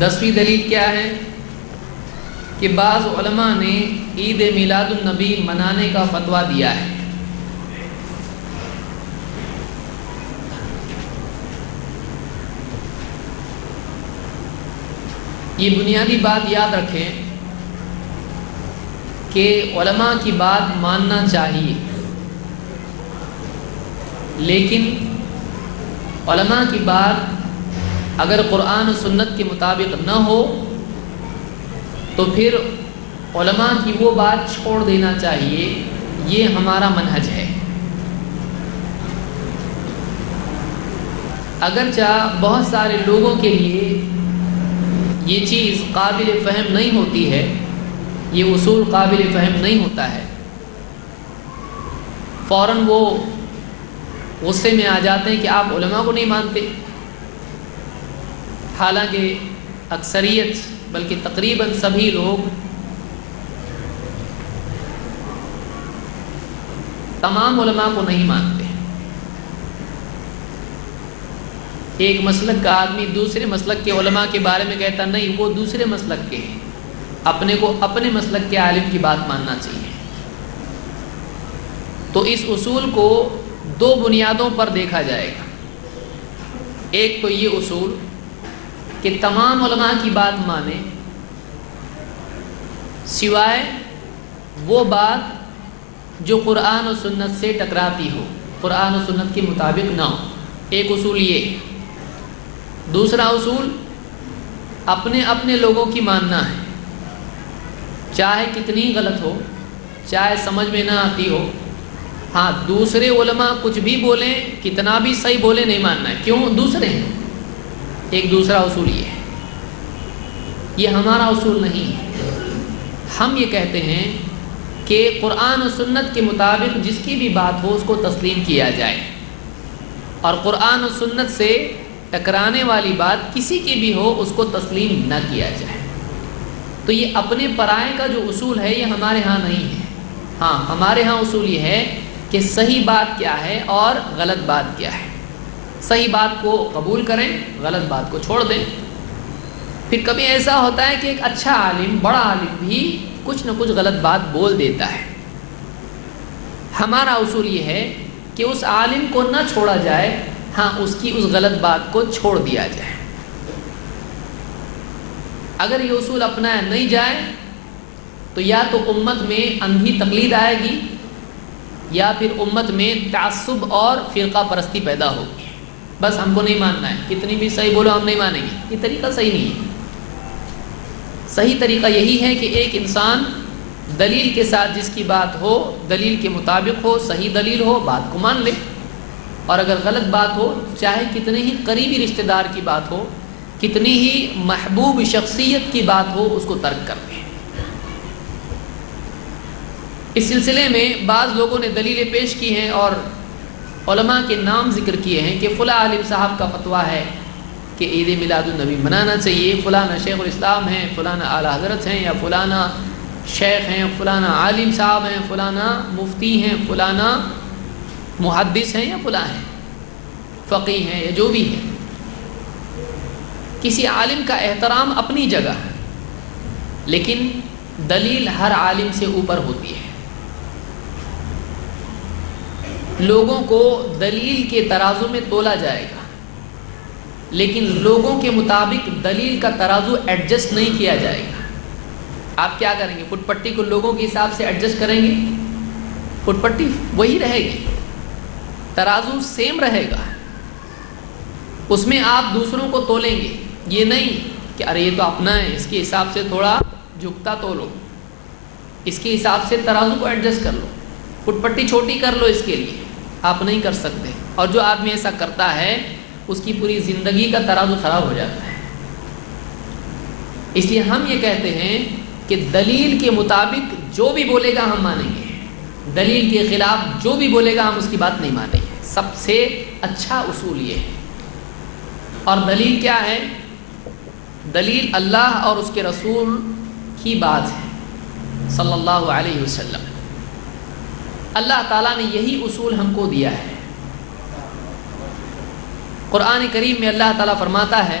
10ویں دلیل کیا ہے کہ بعض علماء نے عید میلاد النبی منانے کا فتویٰ دیا ہے۔ یہ بنیادی بات یاد رکھیں کہ علماء کی بات ماننا چاہیے، لیکن علماء کی بات اگر قرآن و سنت کے مطابق نہ ہو تو پھر علماء کی وہ بات چھوڑ دینا چاہیے، یہ ہمارا منہج ہے۔ اگرچہ بہت سارے لوگوں کے لیے یہ چیز قابل فہم نہیں ہوتی ہے، یہ اصول قابل فہم نہیں ہوتا ہے، فوراً وہ غصے میں آ جاتے ہیں کہ آپ علماء کو نہیں مانتے، حالانکہ اکثریت بلکہ تقریباً سبھی لوگ تمام علماء کو نہیں مانتے۔ ایک مسلک کا آدمی دوسرے مسلک کے علماء کے بارے میں کہتا نہیں، وہ دوسرے مسلک کے ہیں، اپنے کو اپنے مسلک کے عالم کی بات ماننا چاہیے۔ تو اس اصول کو دو بنیادوں پر دیکھا جائے گا۔ ایک تو یہ اصول کہ تمام علماء کی بات مانیں سوائے وہ بات جو قرآن و سنت سے ٹکراتی ہو، قرآن و سنت کے مطابق نہ ہو۔ ایک اصول یہ۔ دوسرا اصول اپنے اپنے لوگوں کی ماننا ہے، چاہے کتنی غلط ہو، چاہے سمجھ میں نہ آتی ہو، ہاں دوسرے علماء کچھ بھی بولیں، کتنا بھی صحیح بولیں، نہیں ماننا ہے۔ کیوں؟ دوسرے ہیں۔ ایک دوسرا اصول یہ ہے، یہ ہمارا اصول نہیں ہے۔ ہم یہ کہتے ہیں کہ قرآن و سنت کے مطابق جس کی بھی بات ہو اس کو تسلیم کیا جائے، اور قرآن و سنت سے ٹکرانے والی بات کسی کی بھی ہو اس کو تسلیم نہ کیا جائے۔ تو یہ اپنے پرائے کا جو اصول ہے یہ ہمارے ہاں نہیں ہے۔ ہاں ہمارے ہاں اصول یہ ہے کہ صحیح بات کیا ہے اور غلط بات کیا ہے، صحیح بات کو قبول کریں، غلط بات کو چھوڑ دیں۔ پھر کبھی ایسا ہوتا ہے کہ ایک اچھا عالم، بڑا عالم بھی کچھ نہ کچھ غلط بات بول دیتا ہے۔ ہمارا اصول یہ ہے کہ اس عالم کو نہ چھوڑا جائے، ہاں اس کی اس غلط بات کو چھوڑ دیا جائے۔ اگر یہ اصول اپنایا نہیں جائے تو یا تو امت میں اندھی تقلید آئے گی، یا پھر امت میں تعصب اور فرقہ پرستی پیدا ہوگی۔ بس ہم کو نہیں ماننا ہے، کتنی بھی صحیح بولو ہم نہیں مانیں گے، یہ طریقہ صحیح نہیں ہے۔ صحیح طریقہ یہی ہے کہ ایک انسان دلیل کے ساتھ جس کی بات ہو، دلیل کے مطابق ہو، صحیح دلیل ہو، بات کو مان لے، اور اگر غلط بات ہو، چاہے کتنے ہی قریبی رشتہ دار کی بات ہو، کتنی ہی محبوب شخصیت کی بات ہو، اس کو ترک کر دیں۔ اس سلسلے میں بعض لوگوں نے دلیلیں پیش کی ہیں اور علماء کے نام ذکر کیے ہیں کہ فلاں عالم صاحب کا فتویٰ ہے کہ عید میلاد النبی منانا چاہیے، فلانا شیخ الاسلام ہیں، فلانا اعلیٰ حضرت ہیں، یا فلانا شیخ ہیں، فلانا عالم صاحب ہیں، فلانا مفتی ہیں، فلانا محدث ہیں، یا فلاں ہیں، فقیہ ہیں، یا جو بھی ہے۔ کسی عالم کا احترام اپنی جگہ ہے، لیکن دلیل ہر عالم سے اوپر ہوتی ہے۔ لوگوں کو دلیل کے ترازو میں تولا جائے گا، لیکن لوگوں کے مطابق دلیل کا ترازو ایڈجسٹ نہیں کیا جائے گا۔ آپ کیا کریں گے؟ فٹ پٹی کو لوگوں کے حساب سے ایڈجسٹ کریں گے؟ فٹ پٹی وہی رہے گی، ترازو سیم رہے گا، اس میں آپ دوسروں کو تولیں گے۔ یہ نہیں کہ ارے یہ تو اپنا ہے، اس کے حساب سے تھوڑا جھکتا تولو، اس کے حساب سے ترازو کو ایڈجسٹ کر لو، فٹ پٹی چھوٹی کر لو، اس کے لیے آپ نہیں کر سکتے۔ اور جو آدمی ایسا کرتا ہے اس کی پوری زندگی کا ترازو خراب ہو جاتا ہے۔ اس لیے ہم یہ کہتے ہیں کہ دلیل کے مطابق جو بھی بولے گا ہم مانیں گے، دلیل کے خلاف جو بھی بولے گا ہم اس کی بات نہیں مانیں گے۔ سب سے اچھا اصول یہ ہے۔ اور دلیل کیا ہے؟ دلیل اللہ اور اس کے رسول کی بات ہے صلی اللہ علیہ وسلم۔ اللہ تعالیٰ نے یہی اصول ہم کو دیا ہے۔ قرآن کریم میں اللہ تعالیٰ فرماتا ہے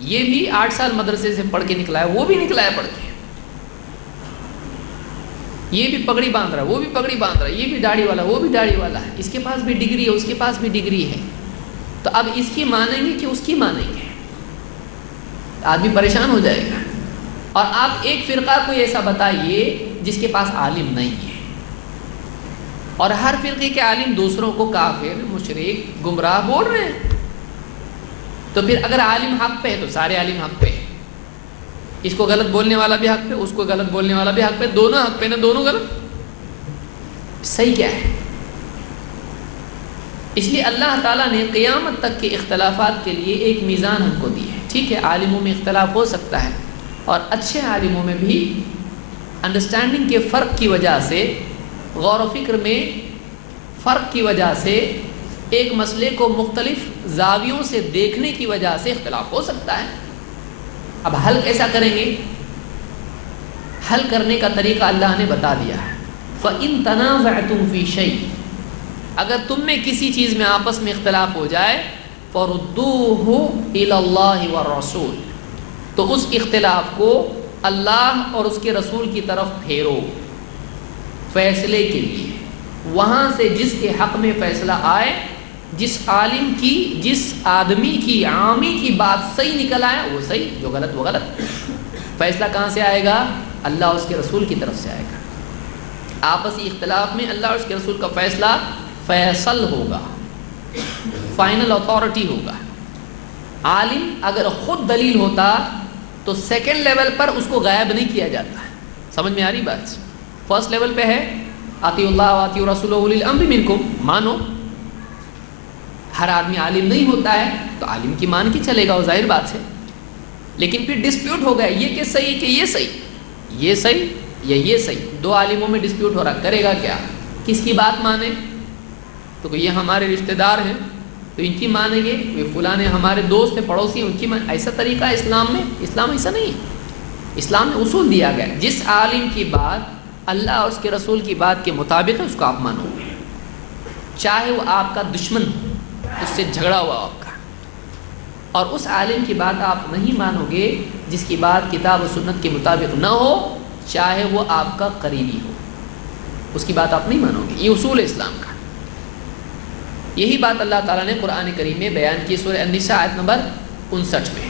یہ بھی 8 سال مدرسے سے پڑھ کے نکلا ہے، وہ بھی نکلا ہے پڑھ کے، یہ بھی پگڑی باندھ رہا ہے، وہ بھی پگڑی باندھ رہا ہے، یہ بھی داڑھی والا، وہ بھی داڑھی والا ہے، اس کے پاس بھی ڈگری ہے، اس کے پاس بھی ڈگری ہے، تو اب اس کی مانیں گے کہ اس کی مانیں گے؟ آدمی پریشان ہو جائے گا۔ اور آپ ایک فرقہ کو ایسا بتائیے جس کے پاس عالم نہیں ہے، اور ہر فرقے کے عالم دوسروں کو کافر، مشرک، گمراہ بول رہے ہیں، تو پھر اگر عالم حق پہ ہے تو سارے عالم حق پہ، اس کو غلط بولنے والا بھی حق پہ، اس کو غلط بولنے والا بھی حق پہ، دونوں حق پہ، نہ دونوں غلط۔ صحیح کیا ہے؟ اس لیے اللہ تعالیٰ نے قیامت تک کے اختلافات کے لیے ایک میزان ہم کو دی ہے۔ ٹھیک ہے، عالموں میں اختلاف ہو سکتا ہے، اور اچھے عالموں میں بھی انڈرسٹینڈنگ کے فرق کی وجہ سے، غور و فکر میں فرق کی وجہ سے، ایک مسئلے کو مختلف زاویوں سے دیکھنے کی وجہ سے اختلاف ہو سکتا ہے۔ اب حل کیسا کریں گے؟ حل کرنے کا طریقہ اللہ نے بتا دیا ہے۔ فَإِن تَنَازَعْتُمْ فِي شَيْءٍ، اگر تم میں کسی چیز میں آپس میں اختلاف ہو جائے، فَرُدُّوهُ إِلَى اللَّهِ وَالرَّسُولِ، تو اس اختلاف کو اللہ اور اس کے رسول کی طرف پھیرو فیصلے کے لیے۔ وہاں سے جس کے حق میں فیصلہ آئے، جس عالم کی، جس آدمی کی، عامی کی بات صحیح نکل آئے وہ صحیح، جو غلط وہ غلط۔ فیصلہ کہاں سے آئے گا؟ اللہ اور اس کے رسول کی طرف سے آئے گا۔ آپسی اختلاف میں اللہ اور اس کے رسول کا فیصلہ فیصل ہوگا، فائنل اتھارٹی ہوگا۔ عالم اگر خود دلیل ہوتا تو سیکنڈ لیول پر اس کو غائب نہیں کیا جاتا ہے۔ سمجھ میں آ رہی بات؟ فرسٹ لیول پہ ہے اطیعوا اللہ واطیعوا الرسول واولی الامر منکم، مانو۔ ہر آدمی عالم نہیں ہوتا ہے تو عالم کی مان کے چلے گا، وہ ظاہر بات ہے، لیکن پھر ڈسپیوٹ ہو گیا، یہ کہ صحیح کہ یہ صحیح، یہ صحیح یا یہ صحیح، دو عالموں میں ڈسپیوٹ ہو رہا، کرے گا کیا؟ کس کی بات مانے؟ تو یہ ہمارے رشتہ دار ہیں تو ان کی مانیں گے، یہ فلاں ہمارے دوست ہیں، پڑوسی ہیں، ان کی ایسا طریقہ ہے اسلام میں؟ اسلام ایسا نہیں ہے۔ اسلام میں اصول دیا گیا، جس عالم کی بات اللہ اور اس کے رسول کی بات کے مطابق ہے اس کو آپ مانو گے، چاہے وہ آپ کا دشمن ہو، اس سے جھگڑا ہوا آپ کا، اور اس عالم کی بات آپ نہیں مانو گے جس کی بات کتاب و سنت کے مطابق نہ ہو، چاہے وہ آپ کا قریبی ہو، اس کی بات آپ نہیں مانو گے۔ یہ اصول ہے اسلام کا۔ یہی بات اللہ تعالیٰ نے قرآن کریم میں بیان کی، سورہ النساء آیت نمبر 59 میں۔